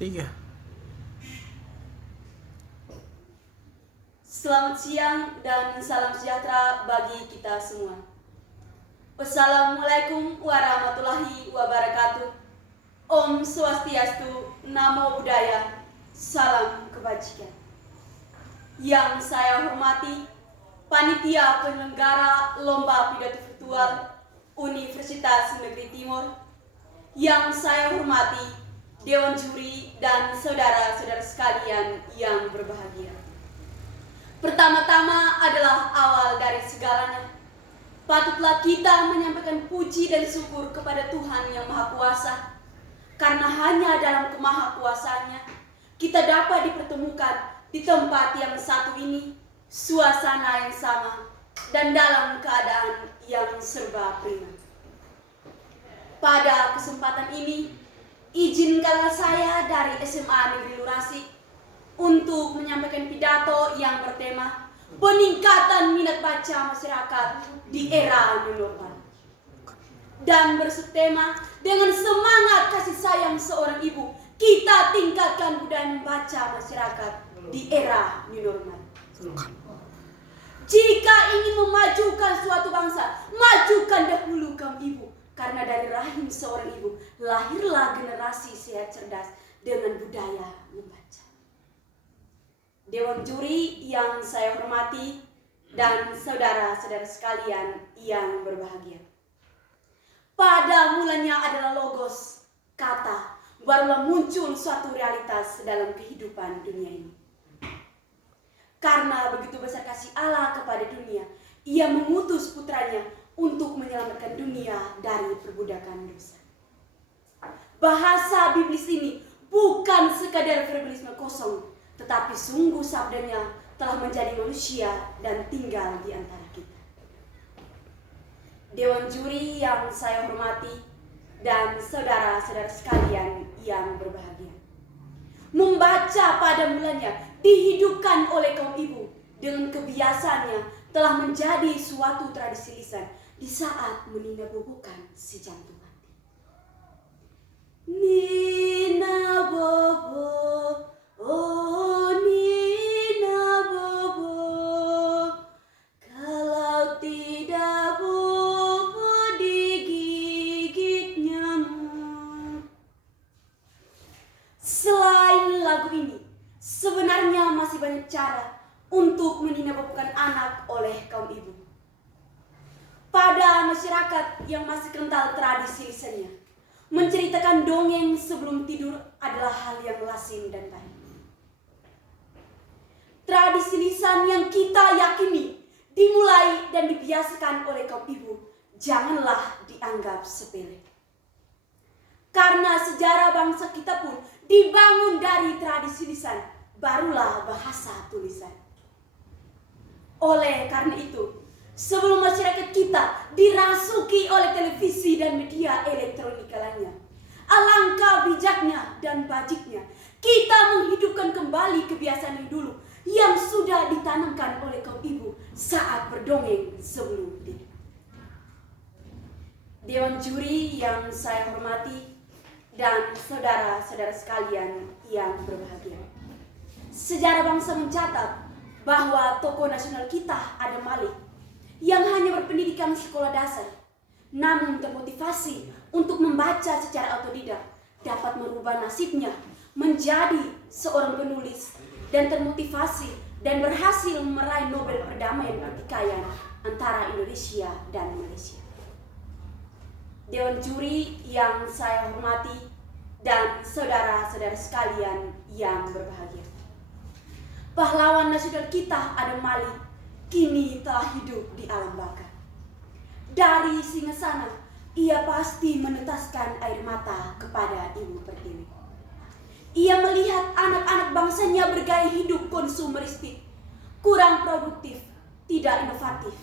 3. Selamat siang dan salam sejahtera bagi kita semua. Wassalamualaikum warahmatullahi wabarakatuh. Om Swastiastu, Namo Buddhaya, salam kebajikan. Yang saya hormati, Panitia Penyelenggara Lomba Pidato Virtual Universitas Negeri Timur. Yang saya hormati, Dewan Juri dan saudara-saudara sekalian yang berbahagia. Pertama-tama adalah awal dari segalanya. Patutlah kita menyampaikan puji dan syukur kepada Tuhan Yang Maha Kuasa. Karena hanya dalam kemahakuasaannya kita dapat dipertemukan di tempat yang satu ini, suasana yang sama, dan dalam keadaan yang serba prima. Pada kesempatan ini, izinkanlah saya dari SMA Negeri Lurasi untuk menyampaikan pidato yang bertema peningkatan minat baca masyarakat di era new normal, dan bersubtema dengan semangat kasih sayang seorang ibu, kita tingkatkan budaya membaca masyarakat di era new normal. Jika ingin memajukan suatu bangsa, majukan dahulu kaum ibu, karena dari rahim seorang ibu lahirlah generasi sehat cerdas dengan budaya membaca. Dewan Juri yang saya hormati dan saudara-saudara sekalian yang berbahagia. Pada mulanya adalah logos, kata, barulah muncul suatu realitas dalam kehidupan dunia ini. Karena begitu besar kasih Allah kepada dunia, Ia mengutus putranya untuk menyelamatkan dunia dari perbudakan dosa. Bahasa Biblis ini bukan sekadar verbalisme kosong, tetapi sungguh sabdanya telah menjadi manusia dan tinggal di antara kita. Dewan Juri yang saya hormati dan saudara-saudara sekalian yang berbahagia. Membaca pada mulanya dihidupkan oleh kaum ibu dengan kebiasaannya telah menjadi suatu tradisi lisan di saat menina bobokan si jantung hati. Nina bobo, oh Nina bobo, kalau tidak bobo digigit nyamuk. Selain lagu ini, sebenarnya masih banyak cara untuk meninabobokan anak oleh kaum ibu. Pada masyarakat yang masih kental tradisi lisannya, menceritakan dongeng sebelum tidur adalah hal yang lazim dan baik. Tradisi lisan yang kita yakini dimulai dan dibiasakan oleh kaum ibu janganlah dianggap sepele. Karena sejarah bangsa kita pun dibangun dari tradisi lisan, barulah bahasa tulisan. Oleh karena itu, sebelum masyarakat kita dirasuki oleh televisi dan media elektronik lainnya, alangkah bijaknya dan bajiknya kita menghidupkan kembali kebiasaan yang dulu yang sudah ditanamkan oleh kaum ibu saat berdongeng sebelum tidur. Dewan Juri yang saya hormati dan saudara-saudara sekalian yang berbahagia. Sejarah bangsa mencatat bahwa tokoh nasional kita Adam Malik yang hanya berpendidikan sekolah dasar, namun termotivasi untuk membaca secara otodidak, dapat merubah nasibnya menjadi seorang penulis dan termotivasi dan berhasil meraih Nobel Perdamaian Pertikaian antara Indonesia dan Malaysia. Dewan Juri yang saya hormati dan saudara-saudara sekalian yang berbahagia. Pahlawan nasional kita Adam Malik kini telah hidup di alam baka. Dari Singasana, ia pasti menetaskan air mata kepada Ibu Pertiwi. Ia melihat anak-anak bangsanya bergaya hidup konsumeristik, kurang produktif, tidak inovatif.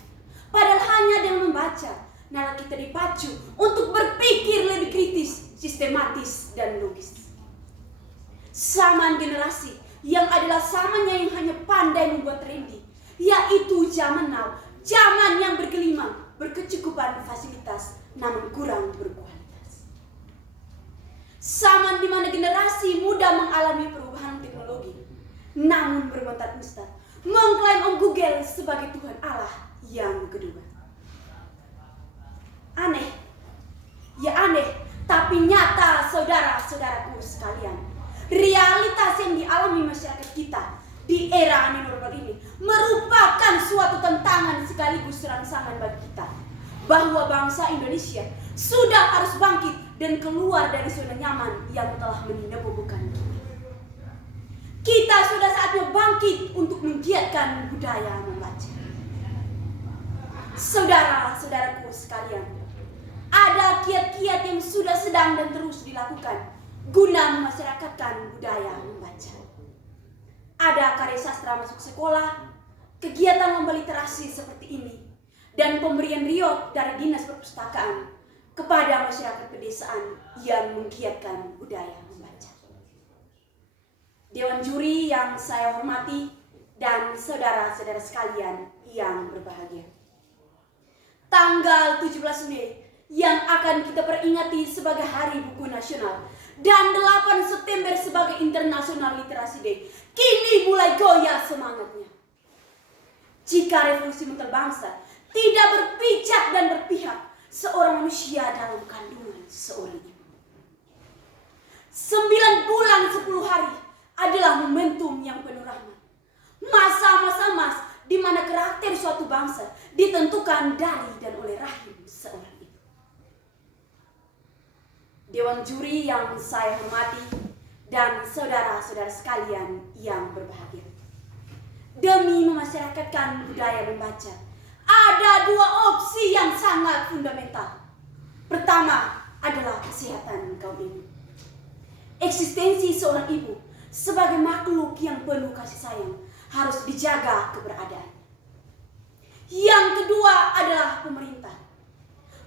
Padahal hanya dengan membaca, nalar kita dipacu untuk berpikir lebih kritis, sistematis, dan logis. Zaman generasi yang adalah zamannya yang hanya pandai membuat trendy, yaitu zaman now, zaman yang bergelimang, berkecukupan fasilitas, namun kurang berkualitas. Zaman di mana generasi muda mengalami perubahan teknologi, namun bermentat-mentat mengklaim Google sebagai Tuhan Allah yang kedua. Aneh, ya aneh, tapi nyata saudara-saudaraku sekalian. Realitas yang dialami masyarakat kita di era new normal ini merupakan suatu tantangan sekaligus rangsangan bagi kita, bahwa bangsa Indonesia sudah harus bangkit dan keluar dari zona nyaman yang telah meninabobokan kita. Kita sudah saatnya bangkit untuk menggiatkan budaya membaca. Saudara-saudaraku sekalian, ada kiat-kiat yang sudah sedang dan terus dilakukan guna memasyarakatkan budaya membaca. Ada karya sastra masuk sekolah, kegiatan lomba literasi seperti ini, dan pemberian riot dari Dinas Perpustakaan kepada masyarakat pedesaan yang menggiatkan budaya membaca. Dewan juri yang saya hormati dan saudara-saudara sekalian yang berbahagia. Tanggal 17 Mei yang akan kita peringati sebagai Hari Buku Nasional dan 8 September sebagai International Literacy Day kini mulai goyah semangatnya. Jika revolusi mental bangsa tidak berpijak dan berpihak seorang manusia dalam kandungan seorang ibu. 9 bulan 10 hari adalah momentum yang penuh rahmat. Masa-masa emas di mana karakter suatu bangsa ditentukan dari dan oleh rahim seorang ibu. Dewan juri yang saya hormati dan saudara-saudara sekalian yang berbahagia. Demi memasyarakatkan budaya membaca, ada 2 opsi yang sangat fundamental. Pertama adalah kesehatan kaum ibu. Eksistensi seorang ibu sebagai makhluk yang penuh kasih sayang harus dijaga keberadaan. Yang kedua adalah pemerintah.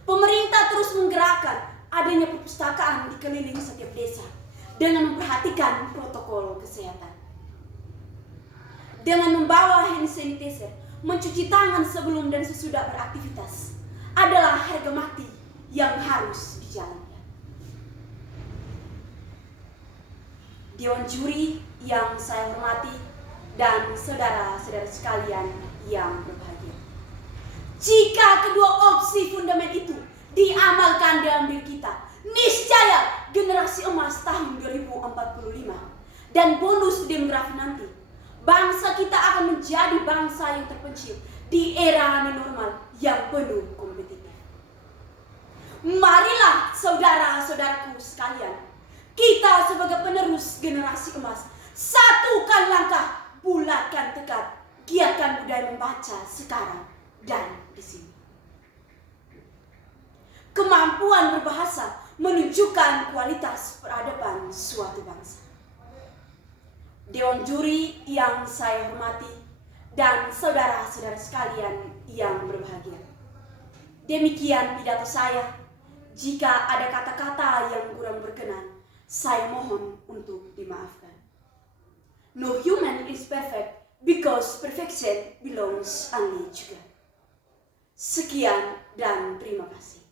Pemerintah terus menggerakkan adanya perpustakaan di keliling setiap desa dengan memperhatikan protokol kesehatan. Dengan membawa hand sanitizer, mencuci tangan sebelum dan sesudah beraktivitas adalah harga mati yang harus dijalankan. Dewan juri yang saya hormati dan saudara-saudara sekalian yang berbahagia. Jika kedua opsi fundament itu diamalkan dalam diri kita, niscaya generasi emas tahun 2045 dan bonus demografi nanti, bangsa kita akan menjadi bangsa yang terpencil di era new normal yang penuh kompetitif. Marilah saudara-saudaraku sekalian, kita sebagai penerus generasi emas, satukan langkah, bulatkan tekad, giatkan budaya membaca sekarang dan di sini. Kemampuan berbahasa menunjukkan kualitas peradaban suatu bangsa. Dewan juri yang saya hormati dan saudara-saudara sekalian yang berbahagia. Demikian pidato saya. Jika ada kata-kata yang kurang berkenan, saya mohon untuk dimaafkan. No human is perfect because perfection belongs only to God. Sekian dan terima kasih.